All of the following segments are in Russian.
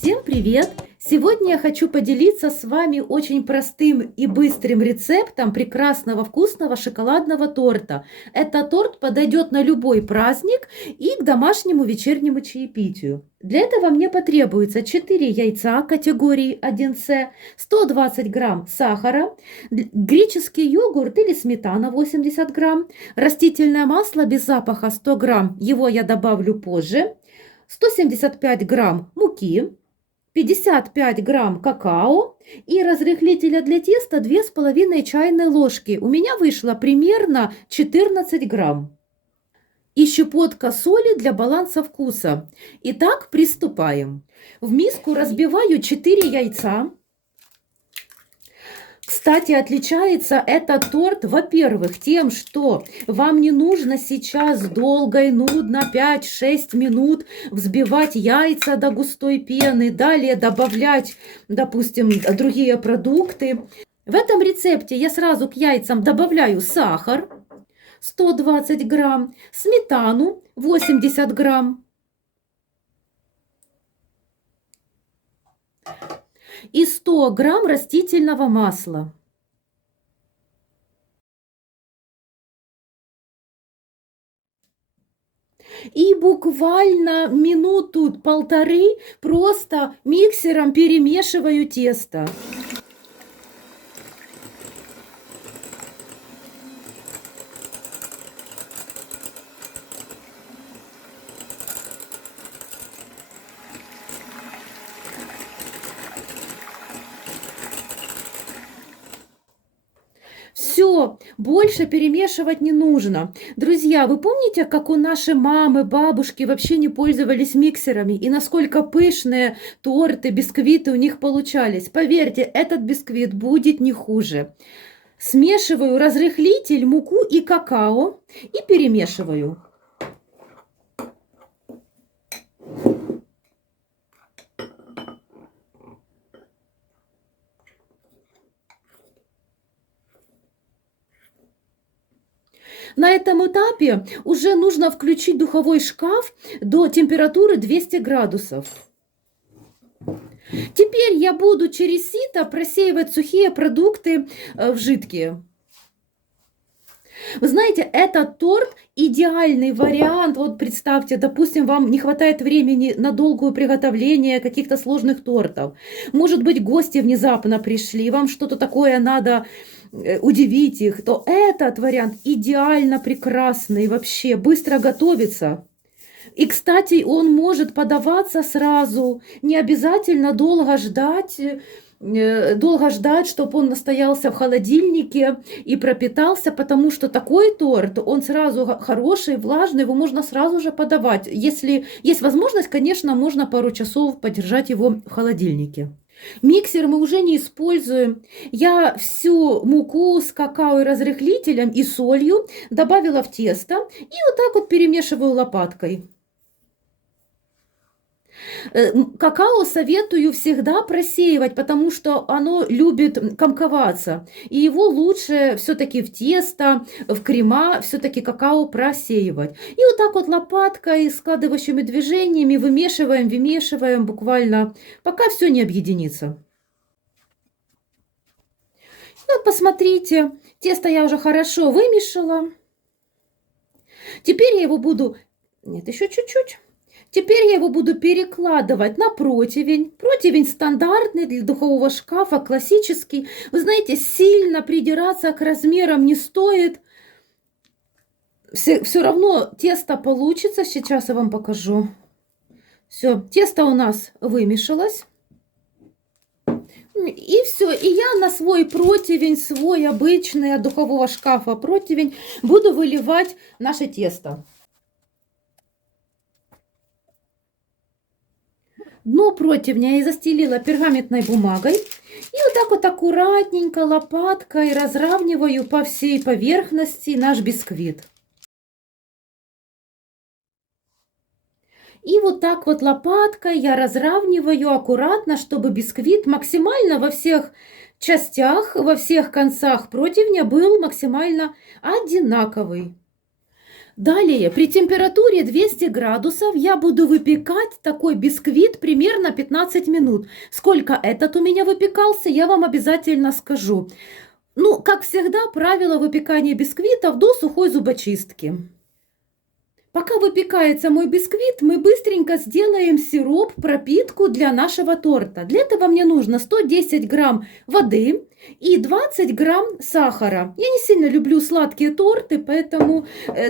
Всем привет! Сегодня я хочу поделиться с вами очень простым и быстрым рецептом прекрасного вкусного шоколадного торта. Этот торт подойдет на любой праздник и к домашнему вечернему чаепитию. Для этого мне потребуется 4 яйца категории 1С, 120 грамм сахара, греческий йогурт или сметана 80 грамм, растительное масло без запаха 100 грамм, его я добавлю позже, 175 грамм муки, 55 грамм какао и разрыхлителя для теста 2,5 чайной ложки. У меня вышло примерно 14 грамм. И щепотка соли для баланса вкуса. Итак, приступаем. В миску разбиваю 4 яйца. Кстати, отличается этот торт, во-первых, тем, что вам не нужно сейчас долго и нудно 5-6 минут взбивать яйца до густой пены, далее добавлять, допустим, другие продукты. В этом рецепте я сразу к яйцам добавляю сахар 120 грамм, сметану 80 грамм и 100 грамм растительного масла. И буквально минуту-полторы просто миксером перемешиваю тесто. Все, больше перемешивать не нужно. Друзья, вы помните, как у нашей мамы, бабушки вообще не пользовались миксерами? И насколько пышные торты, бисквиты у них получались? Поверьте, этот бисквит будет не хуже. Смешиваю разрыхлитель, муку и какао и перемешиваю. На этом этапе уже нужно включить духовой шкаф до температуры 200 градусов. Теперь я буду через сито просеивать сухие продукты в жидкие. Вы знаете, этот торт идеальный вариант. Вот представьте, допустим, вам не хватает времени на долгое приготовление каких-то сложных тортов. Может быть, гости внезапно пришли, вам что-то такое надо удивить их, то этот вариант идеально прекрасный, вообще быстро готовится. И, кстати, он может подаваться сразу, не обязательно долго ждать, чтобы он настоялся в холодильнике и пропитался, потому что такой торт, он сразу хороший, влажный, его можно сразу же подавать. Если есть возможность, конечно, можно пару часов подержать его в холодильнике. Миксер мы уже не используем. Я всю муку с какао и разрыхлителем и солью добавила в тесто и вот так вот перемешиваю лопаткой. Какао советую всегда просеивать, потому что оно любит комковаться. И его лучше все-таки в тесто, в крема, все-таки какао просеивать. И вот так вот лопаткой, складывающими движениями вымешиваем буквально, пока все не объединится. И вот посмотрите, тесто я уже хорошо вымешала. Теперь я его буду... Нет, еще чуть-чуть. Теперь я его буду перекладывать на противень. Противень стандартный для духового шкафа, классический. Вы знаете, сильно придираться к размерам не стоит. Все равно тесто получится. Сейчас я вам покажу. Все, тесто у нас вымешалось. И все, и я на свой противень, свой обычный от духового шкафа противень, буду выливать наше тесто. Дно противня я застелила пергаментной бумагой. И вот так вот аккуратненько лопаткой разравниваю по всей поверхности наш бисквит. И вот так вот лопаткой я разравниваю аккуратно, чтобы бисквит максимально во всех частях, во всех концах противня был максимально одинаковый. Далее, при температуре 200 градусов я буду выпекать такой бисквит примерно 15 минут. Сколько этот у меня выпекался, я вам обязательно скажу. Ну, как всегда, правило выпекания бисквитов до сухой зубочистки. Пока выпекается мой бисквит, мы быстренько сделаем сироп, пропитку для нашего торта. Для этого мне нужно 110 грамм воды и 20 грамм сахара. Я не сильно люблю сладкие торты, поэтому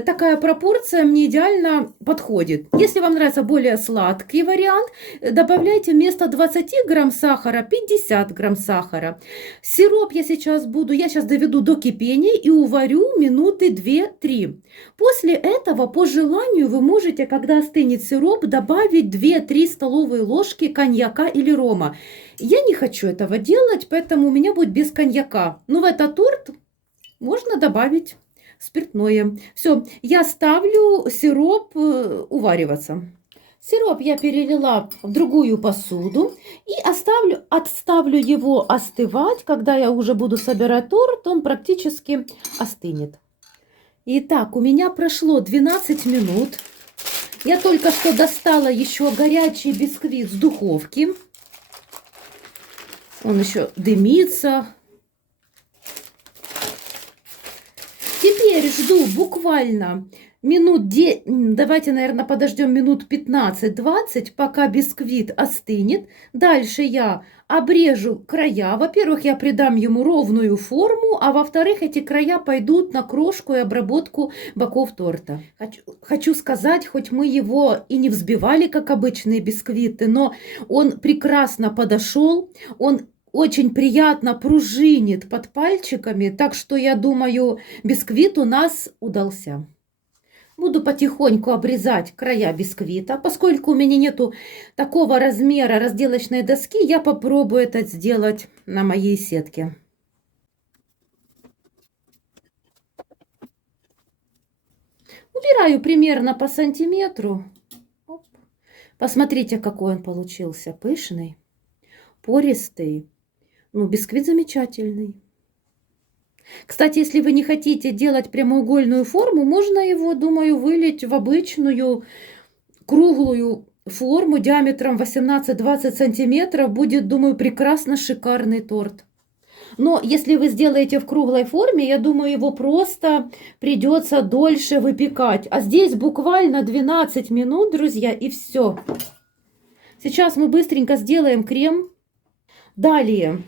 такая пропорция мне идеально подходит. Если вам нравится более сладкий вариант, добавляйте вместо 20 грамм сахара 50 грамм сахара. Сироп я сейчас доведу до кипения и уварю минуты 2-3. После этого, по желанию, вы можете, когда остынет сироп, добавить 2-3 столовые ложки коньяка или рома. Я не хочу этого делать, поэтому у меня будет без коньяка. Но в этот торт можно добавить спиртное. Все, я ставлю сироп увариваться. Сироп я перелила в другую посуду и отставлю его остывать. Когда я уже буду собирать торт, он практически остынет. Итак, у меня прошло 12 минут. Я только что достала еще горячий бисквит с духовки. Он еще дымится. Теперь жду буквально давайте, наверное, подождем минут 15-20, пока бисквит остынет. Дальше я обрежу края. Во-первых, я придам ему ровную форму, а во-вторых, эти края пойдут на крошку и обработку боков торта. Хочу сказать, хоть мы его и не взбивали, как обычные бисквиты, но он прекрасно подошел, он очень приятно пружинит под пальчиками, так что я думаю, бисквит у нас удался. Буду потихоньку обрезать края бисквита. Поскольку у меня нету такого размера разделочной доски, я попробую это сделать на моей сетке. Убираю примерно по сантиметру. Оп. Посмотрите, какой он получился. Пышный, пористый. Ну, бисквит замечательный. Кстати, если вы не хотите делать прямоугольную форму, можно его, думаю, вылить в обычную круглую форму диаметром 18-20 сантиметров. Будет, думаю, прекрасно шикарный торт. Но если вы сделаете в круглой форме, я думаю, его просто придется дольше выпекать. А здесь буквально 12 минут, друзья, и все. Сейчас мы быстренько сделаем крем. Далее.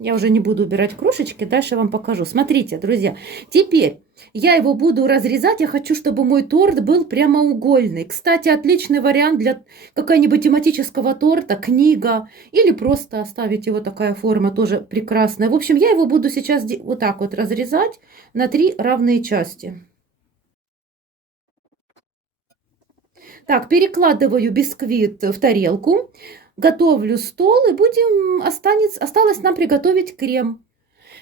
Я уже не буду убирать крошечки, дальше вам покажу. Смотрите, друзья, теперь я его буду разрезать. Я хочу, чтобы мой торт был прямоугольный. Кстати, отличный вариант для какого-нибудь тематического торта, книга. Или просто оставить его такая форма, тоже прекрасная. В общем, я его буду сейчас вот так вот разрезать на 3 равные части. Так, перекладываю бисквит в тарелку. Готовлю стол и осталось нам приготовить крем.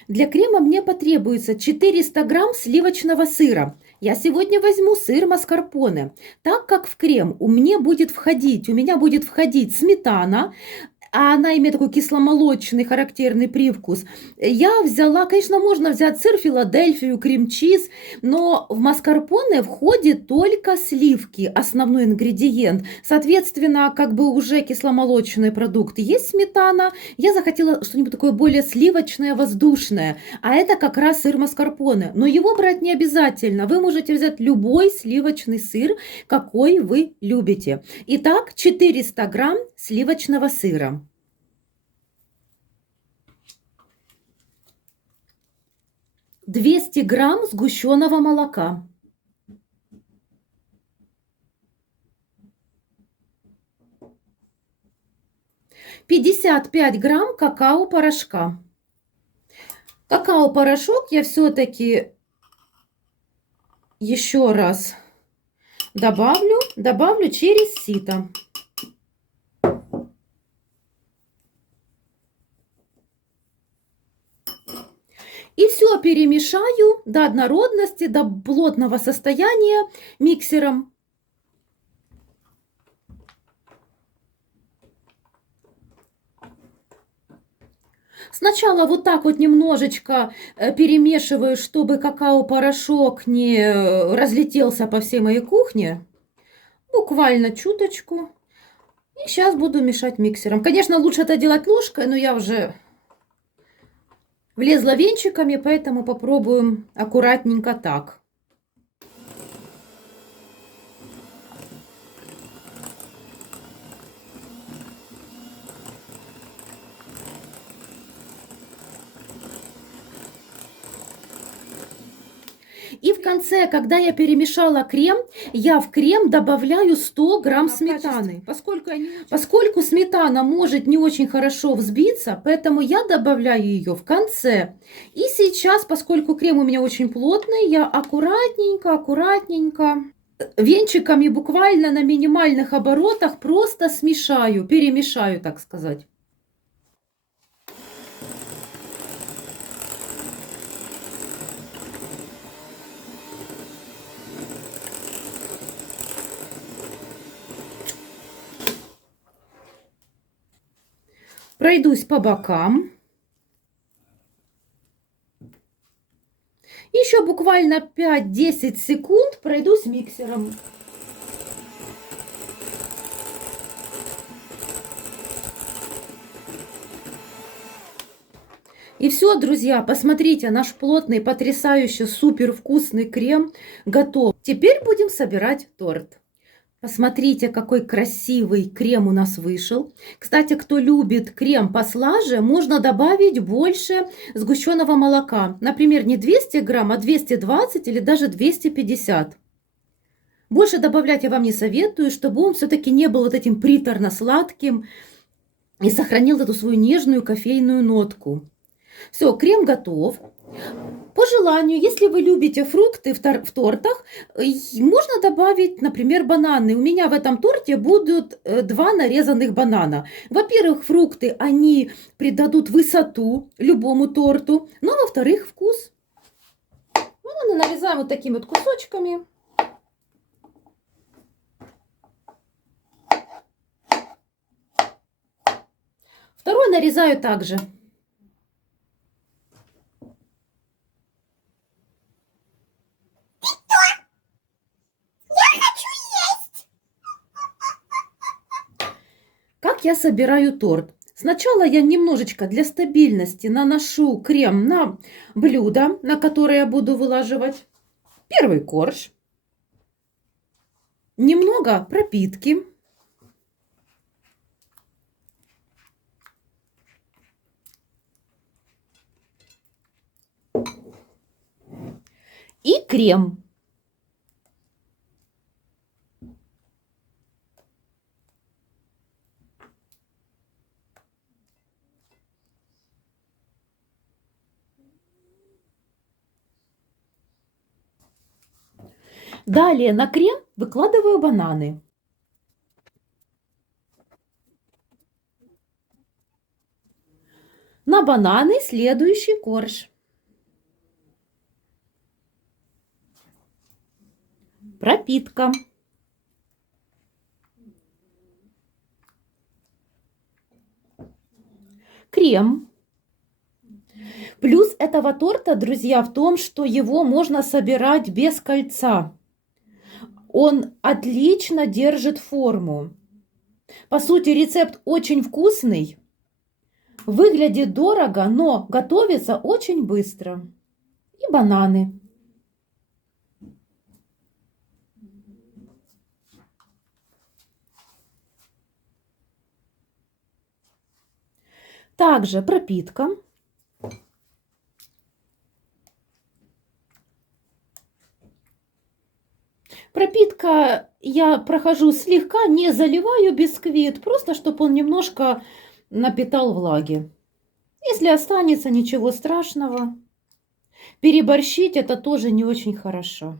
Для крема мне потребуется 400 грамм сливочного сыра. Я сегодня возьму сыр маскарпоне, так как в крем у меня будет входить сметана, а она имеет такой кисломолочный характерный привкус. Я взяла, конечно, можно взять сыр Филадельфию, крем-чиз, но в маскарпоне входит только сливки, основной ингредиент. Соответственно, как бы уже кисломолочный продукт. Есть сметана, я захотела что-нибудь такое более сливочное, воздушное, а это как раз сыр маскарпоне. Но его брать не обязательно, вы можете взять любой сливочный сыр, какой вы любите. Итак, 400 грамм сливочного сыра. 200 грамм сгущенного молока. 55 грамм какао-порошка. Какао-порошок я все-таки еще раз добавлю через сито. И все перемешаю до однородности, до плотного состояния миксером. Сначала вот так вот немножечко перемешиваю, чтобы какао-порошок не разлетелся по всей моей кухне. Буквально чуточку. И сейчас буду мешать миксером. Конечно, лучше это делать ложкой, но я уже влезла венчиками, поэтому попробуем аккуратненько так. И в конце, когда я перемешала крем, я в крем добавляю 100 грамм сметаны. Поскольку сметана может не очень хорошо взбиться, поэтому я добавляю ее в конце. И сейчас, поскольку крем у меня очень плотный, я аккуратненько, венчиками буквально на минимальных оборотах просто смешаю, перемешаю, так сказать. Пройдусь по бокам. Еще буквально 5-10 секунд пройдусь миксером. И все, друзья, посмотрите, наш плотный, потрясающе, супер вкусный крем готов. Теперь будем собирать торт. Посмотрите, какой красивый крем у нас вышел. Кстати, кто любит крем послаже, можно добавить больше сгущенного молока. Например, не 200 грамм, а 220 или даже 250. Больше добавлять я вам не советую, чтобы он все-таки не был вот этим приторно-сладким и сохранил эту свою нежную кофейную нотку. Все, крем готов. По желанию, если вы любите фрукты в тортах, можно добавить, например, бананы. У меня в этом торте будут 2 нарезанных банана. Во-первых, фрукты, они придадут высоту любому торту, но во-вторых, вкус. Бананы нарезаем вот такими вот кусочками. Второй нарезаю также. Как я собираю торт? Сначала я немножечко для стабильности наношу крем на блюдо, на которое я буду вылаживать. Первый корж. Немного пропитки. И крем. Далее на крем выкладываю бананы. На бананы следующий корж. Пропитка. Крем. Плюс этого торта, друзья, в том, что его можно собирать без кольца. Он отлично держит форму. По сути, рецепт очень вкусный. Выглядит дорого, но готовится очень быстро. И бананы. Также пропитка. Пропитка я прохожу слегка, не заливаю бисквит, просто чтобы он немножко напитал влаги. Если останется, ничего страшного. Переборщить это тоже не очень хорошо.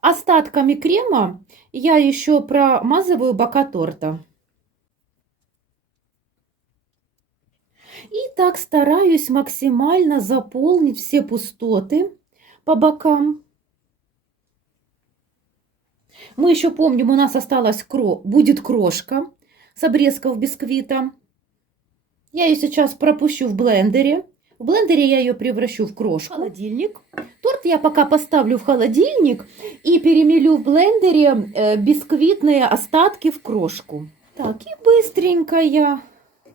Остатками крема я еще промазываю бока торта. И так стараюсь максимально заполнить все пустоты по бокам. Мы еще помним, у нас осталась будет крошка с обрезков бисквита. Я ее сейчас пропущу в блендере. В блендере я ее превращу в крошку. Холодильник. Торт я пока поставлю в холодильник и перемелю в блендере бисквитные остатки в крошку. Так, и быстренько я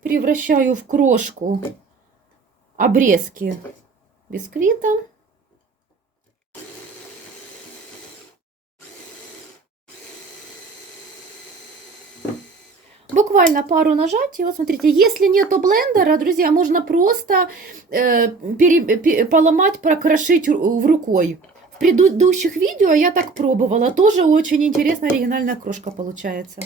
превращаю в крошку обрезки бисквита. Буквально пару нажатий. Вот смотрите, если нету блендера, друзья, можно просто поломать, прокрошить в рукой. В предыдущих видео я так пробовала. Тоже очень интересная оригинальная крошка получается.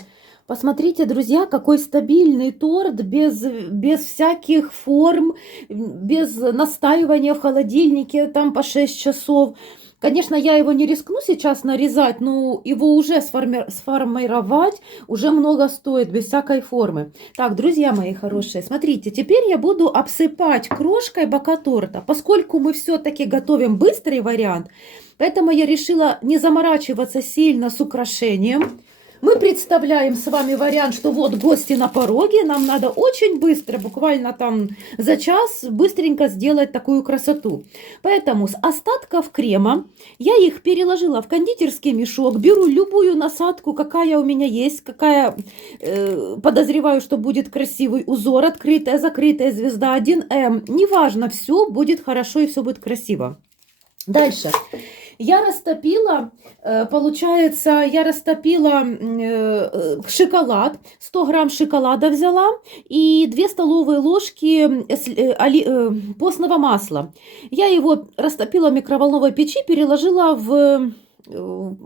Посмотрите, друзья, какой стабильный торт, без всяких форм, без настаивания в холодильнике там по 6 часов. Конечно, я его не рискну сейчас нарезать, но его уже сформировать уже много стоит, без всякой формы. Так, друзья мои хорошие, смотрите, теперь я буду обсыпать крошкой бока торта. Поскольку мы все-таки готовим быстрый вариант, поэтому я решила не заморачиваться сильно с украшением. Мы представляем с вами вариант, что вот гости на пороге, нам надо очень быстро, буквально там за час, быстренько сделать такую красоту. Поэтому с остатков крема я их переложила в кондитерский мешок, беру любую насадку, какая у меня есть, какая подозреваю, что будет красивый узор, открытая, закрытая звезда, 1М, неважно, все будет хорошо и все будет красиво. Дальше. Я растопила, получается, шоколад, 100 грамм шоколада взяла и 2 столовые ложки постного масла. Я его растопила в микроволновой печи, переложила в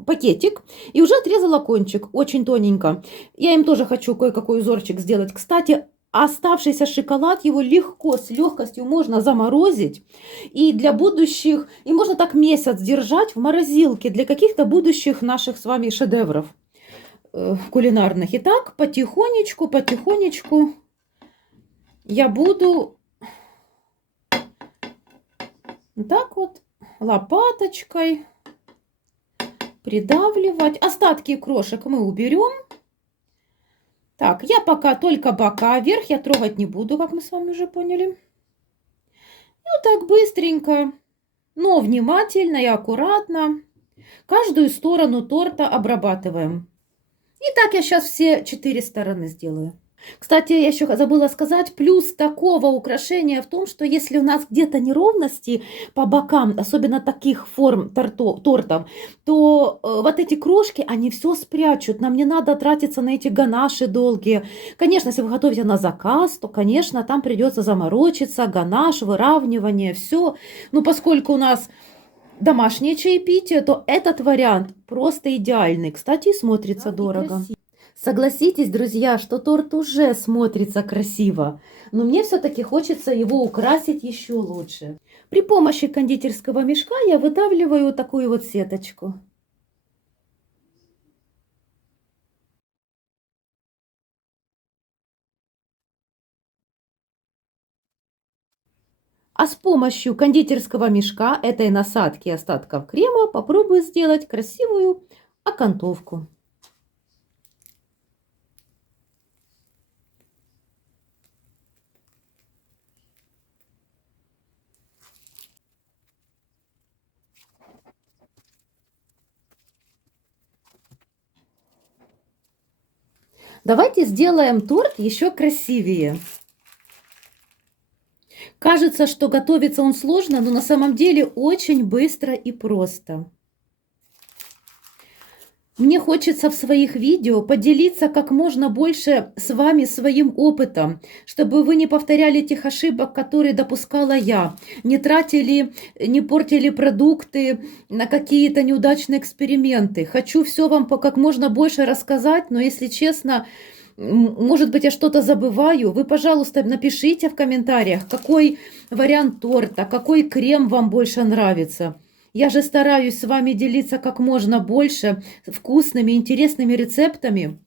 пакетик и уже отрезала кончик очень тоненько. Я им тоже хочу кое-какой узорчик сделать. Кстати, оставшийся шоколад, его легко, с легкостью можно заморозить. И для будущих, и можно так месяц держать в морозилке для каких-то будущих наших с вами шедевров кулинарных. Итак, потихонечку, потихонечку я буду так вот лопаточкой придавливать. Остатки крошек мы уберем. Так, я пока только бока, верх я трогать не буду, как мы с вами уже поняли. Вот так быстренько, но внимательно и аккуратно каждую сторону торта обрабатываем. И так я сейчас все 4 стороны сделаю. Кстати, я еще забыла сказать, плюс такого украшения в том, что если у нас где-то неровности по бокам, особенно таких форм тортов, то вот эти крошки, они все спрячут. Нам не надо тратиться на эти ганаши долгие. Конечно, если вы готовите на заказ, то, конечно, там придется заморочиться, ганаш, выравнивание, все. Но поскольку у нас домашнее чаепитие, то этот вариант просто идеальный. Кстати, смотрится дорого. Согласитесь, друзья, что торт уже смотрится красиво, но мне все-таки хочется его украсить еще лучше. При помощи кондитерского мешка я выдавливаю такую вот сеточку. А с помощью кондитерского мешка этой насадки остатков крема попробую сделать красивую окантовку. Давайте сделаем торт еще красивее. Кажется, что готовится он сложно, но на самом деле очень быстро и просто. Мне хочется в своих видео поделиться как можно больше с вами своим опытом, чтобы вы не повторяли тех ошибок, которые допускала я, не тратили, не портили продукты на какие-то неудачные эксперименты. Хочу все вам как можно больше рассказать, но если честно, может быть, я что-то забываю. Вы, пожалуйста, напишите в комментариях, какой вариант торта, какой крем вам больше нравится. Я же стараюсь с вами делиться как можно больше вкусными, интересными рецептами.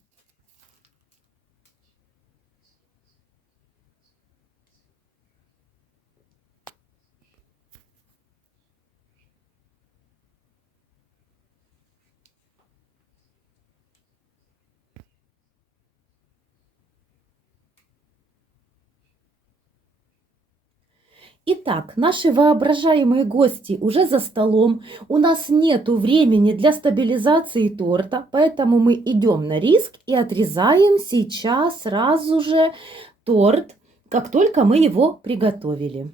Итак, наши воображаемые гости уже за столом. У нас нету времени для стабилизации торта, поэтому мы идем на риск и отрезаем сейчас сразу же торт, как только мы его приготовили.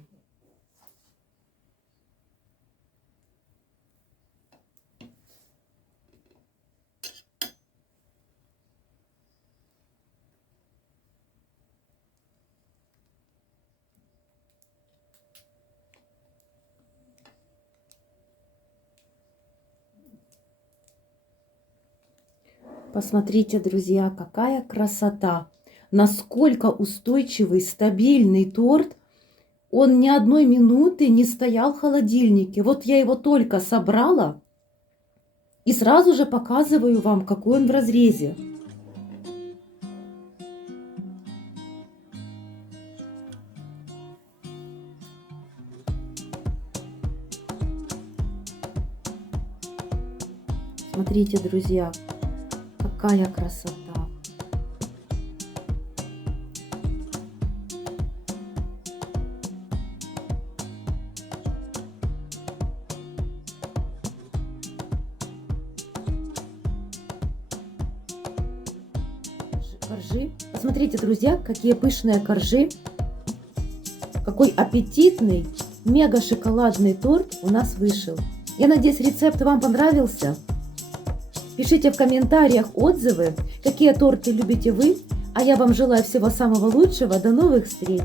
Посмотрите, друзья, какая красота! Насколько устойчивый, стабильный торт. Он ни одной минуты не стоял в холодильнике. Вот я его только собрала и сразу же показываю вам, какой он в разрезе. Смотрите, друзья, какая красота! Коржи. Посмотрите, друзья, какие пышные коржи. Какой аппетитный, мега шоколадный торт у нас вышел. Я надеюсь, рецепт вам понравился. Пишите в комментариях отзывы, какие торты любите вы. А я вам желаю всего самого лучшего. До новых встреч!